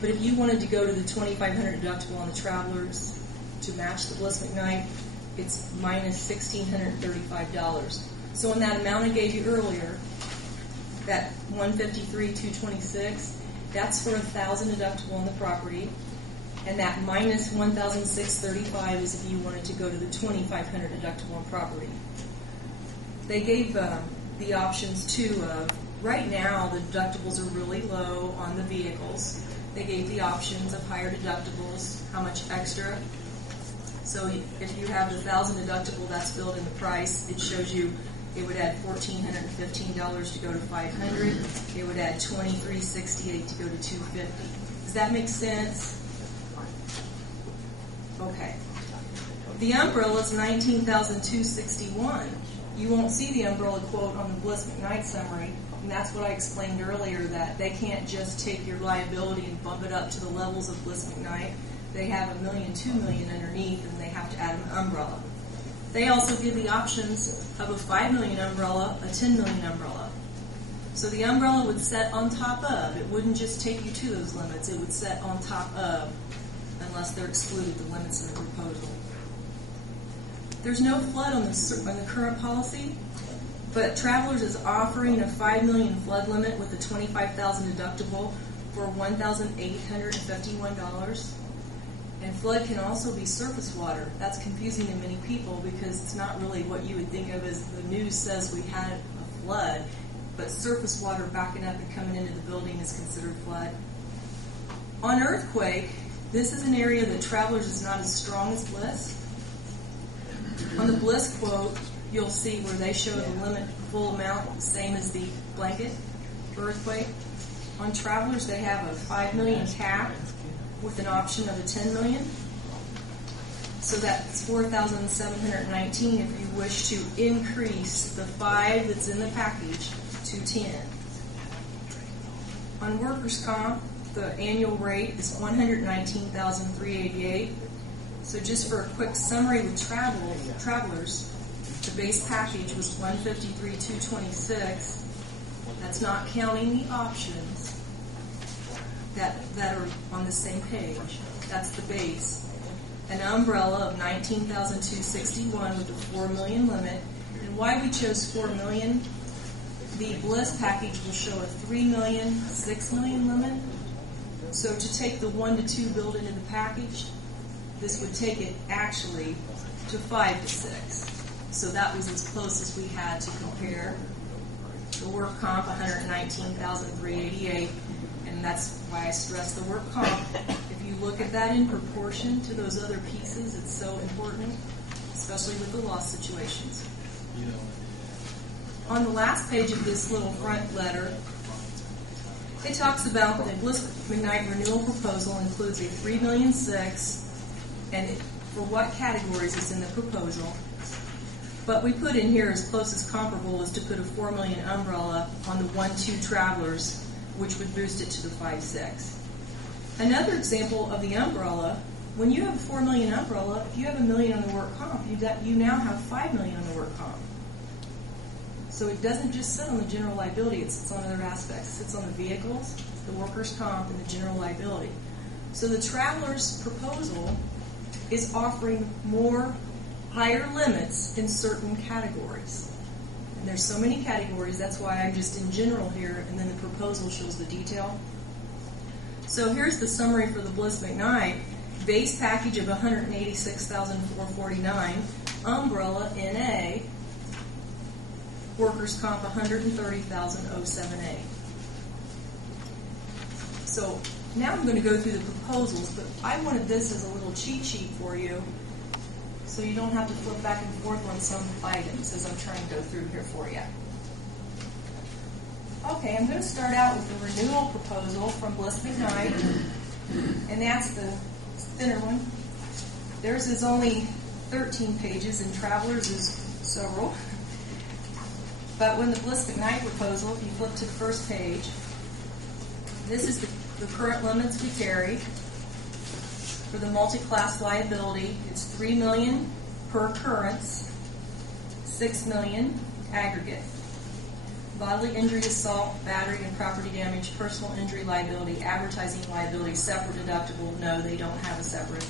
But if you wanted to go to the $2,500 deductible on the Travelers to match the Bliss McKnight, it's minus $1,635. So in that amount I gave you earlier, that $153,226, that's for $1,000 deductible on the property, and that minus $1,635 is if you wanted to go to the $2,500 deductible on property. They gave the options too of, right now the deductibles are really low on the vehicles. They gave the options of higher deductibles, how much extra. So if you have the $1,000 deductible, that's built in the price. It shows you it would add $1,415 to go to $500. It would add $2,368 to go to $250. Does that make sense? Okay. The umbrella is $19,261. You won't see the umbrella quote on the Bliss McKnight summary, and that's what I explained earlier, that they can't just take your liability and bump it up to the levels of Bliss McKnight. They have $1 million, $2 million underneath, and they have to add an umbrella. They also give the options of a $5 million umbrella, a $10 million umbrella. So the umbrella would set on top of. It wouldn't just take you to those limits. It would set on top of, unless they're excluded the limits in the proposal. There's no flood on the current policy, but Travelers is offering a $5 million flood limit with a $25,000 deductible for $1,851. And flood can also be surface water. That's confusing to many people because it's not really what you would think of as the news says we had a flood, but surface water backing up and coming into the building is considered flood. On earthquake, this is an area that Travelers is not as strong as Bliss. On the Bliss quote, you'll see where they show the limit full amount, same as the blanket for earthquake. On Travelers, they have a $5 million cap with an option of a $10 million. So that's $4,719 if you wish to increase the 5 that's in the package to 10. On workers' comp, the annual rate is $119,388. So just for a quick summary with Travelers, the base package was $153,226. That's not counting the options that are on the same page. That's the base. An umbrella of $19,261 with a $4 million limit. And why we chose $4 million? The Bliss package will show a $3 million, $6 million limit. So to take the 1 to 2 built into the package, this would take it actually to 5 to 6. So that was as close as we had to compare. The work comp, $119,388. And that's why I stress the work comp. If you look at that in proportion to those other pieces, it's so important, especially with the loss situations. On the last page of this little front letter, it talks about the Bliss McKnight renewal proposal includes a $3 million $6, and for what categories is in the proposal. But we put in here as close as comparable as to put a $4 million umbrella on the 1-2 Travelers, which would boost it to the 5-6. Another example of the umbrella, when you have a $4 million umbrella, if you have $1 million on the work comp, you now have $5 million on the work comp. So it doesn't just sit on the general liability, it sits on other aspects. It sits on the vehicles, the workers' comp, and the general liability. So the Travelers proposal is offering more higher limits in certain categories. And there's so many categories, that's why I'm just in general here, and then the proposal shows the detail. So here's the summary for the Bliss McKnight. Base package of $186,449, umbrella NA, workers' comp $130,078. So now I'm going to go through the proposals, but I wanted this as a little cheat sheet for you, so you don't have to flip back and forth on some items as I'm trying to go through here for you. Okay, I'm going to start out with the renewal proposal from Bliss McKnight, and that's the thinner one. Theirs is only 13 pages, and Travelers is several. But when the Bliss McKnight proposal, if you flip to the first page, this is the current limits we carry. For the multi-class liability, it's $3 million per occurrence, $6 million aggregate. Bodily injury, assault, battery, and property damage, personal injury liability, advertising liability, separate deductible. No, they don't have a separate.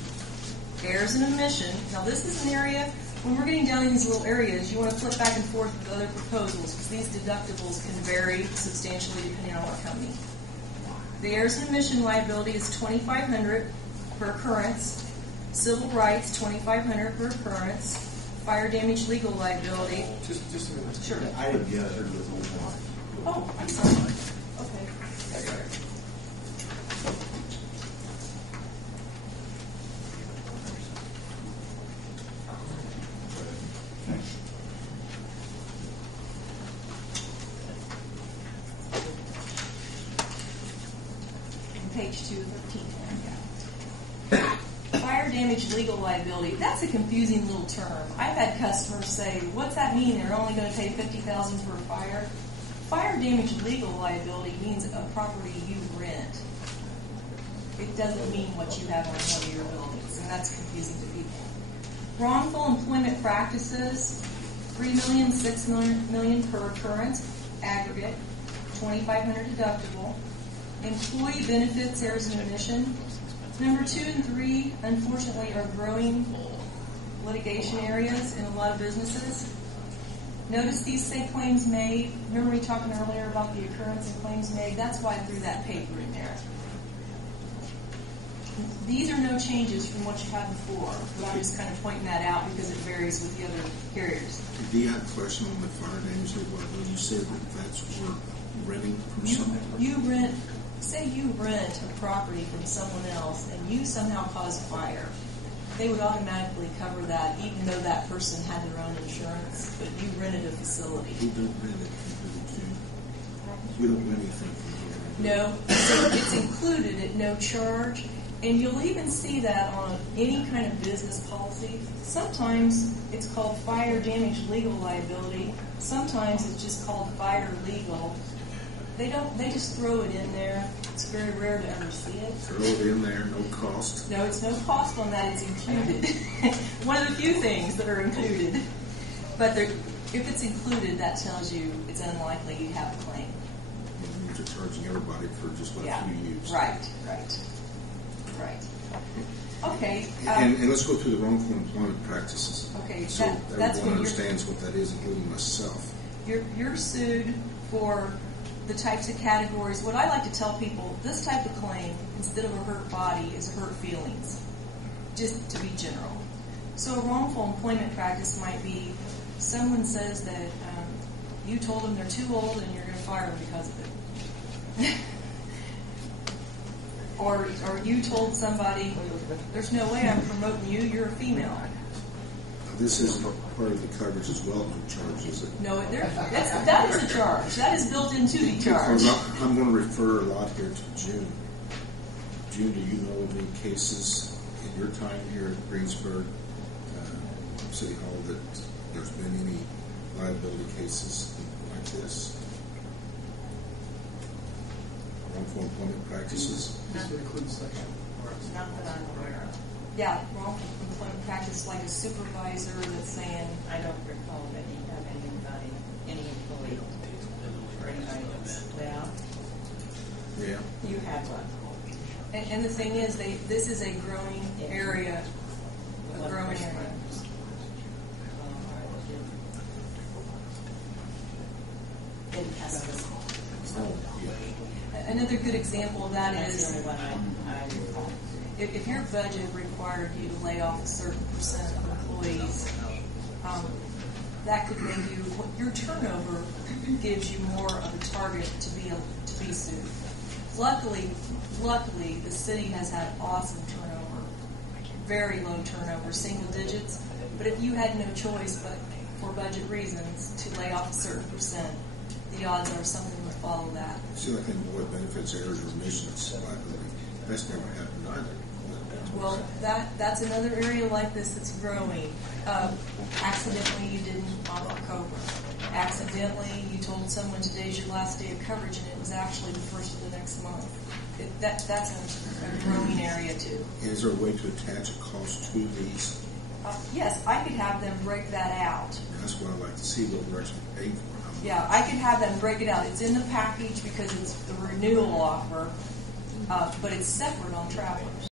Errors and omission. Now this is an area, when we're getting down in these little areas, you want to flip back and forth with other proposals because these deductibles can vary substantially depending on what company. The errors and omission liability is $2,500 per occurrence. Civil rights, $2,500 per occurrence. Fire damage legal liability. Just a minute. Sure. I have gathered with one. Oh, I'm sorry. Okay. Page 213. Fire damage legal liability. That's a confusing little term. I've had customers say, what's that mean? They're only going to pay $50,000 for a fire? Fire damage legal liability means a property you rent. It doesn't mean what you have on one of your buildings, and that's confusing to people. Wrongful employment practices, $3 million, $6 million per occurrence, aggregate, $2,500 deductible. Employee benefits, errors and omission. Number 2 and 3, unfortunately, are growing litigation areas in a lot of businesses. Notice these say claims made. Remember me talking earlier about the occurrence and claims made? That's why I threw that paper in there. These are no changes from what you had before, but I'm just kind of pointing that out because it varies with the other carriers. Do you have a question on the fire damage liability? You said that that's we're renting from someone. Say you rent a property from someone else and you somehow cause a fire. They would automatically cover that even though that person had their own insurance, but you rented a facility. We don't rent it from the We don't rent anything from the No, it's included at no charge, and you'll even see that on any kind of business policy. Sometimes it's called fire damage legal liability. Sometimes it's just called fire legal. They just throw it in there. It's very rare to ever see it. Throw it in there, no cost. No, it's no cost on that. It's included. One of the few things that are included. But if it's included, that tells you it's unlikely you have a claim. It means you're charging everybody for just what you use. Right. Okay. And let's go through the wrongful employment practices. Okay, So that's everyone when understands what that is, including myself. You're sued for the types of categories. What I like to tell people, this type of claim, instead of a hurt body, is hurt feelings, just to be general. So a wrongful employment practice might be someone says that you told them they're too old and you're going to fire them because of it. or you told somebody, there's no way I'm promoting you, you're a female. This isn't part of the coverage as well, no charge, is it? No, that is a charge. That is built into the charge. I'm going to refer a lot here to June. June, do you know of any cases in your time here at Greensburg City Hall that there's been any liability cases like this? Wrongful employment practices? This would include section. Not that I'm aware of. Yeah, wrongful employment practice, like a supervisor that's saying, I don't recall of anybody, any employee or anybody else. Well, Yeah. you have one. and the thing is, this is a growing area. A growing area. Oh, yeah. Another good example of that That's is the only one I recall. if your budget required you to lay off a certain percent of employees, that could make you, your turnover gives you more of a target to be sued. Luckily, the city has had awesome turnover, very low turnover, single digits. But if you had no choice but for budget reasons to lay off a certain percent, the odds are something would follow that. See, like in employee benefits, errors or omissions, liability. That's never happened either. Well, that's another area like this that's growing. Accidentally, you didn't on October. Accidentally, you told someone today's your last day of coverage, and it was actually the first of the next month. That's a growing area too. And is there a way to attach a cost to these? Yes, I could have them break that out. And that's what I'd like to see, what we're actually paying for, how Yeah, I could have them break it out. It's in the package because it's the renewal offer, but it's separate on travelers.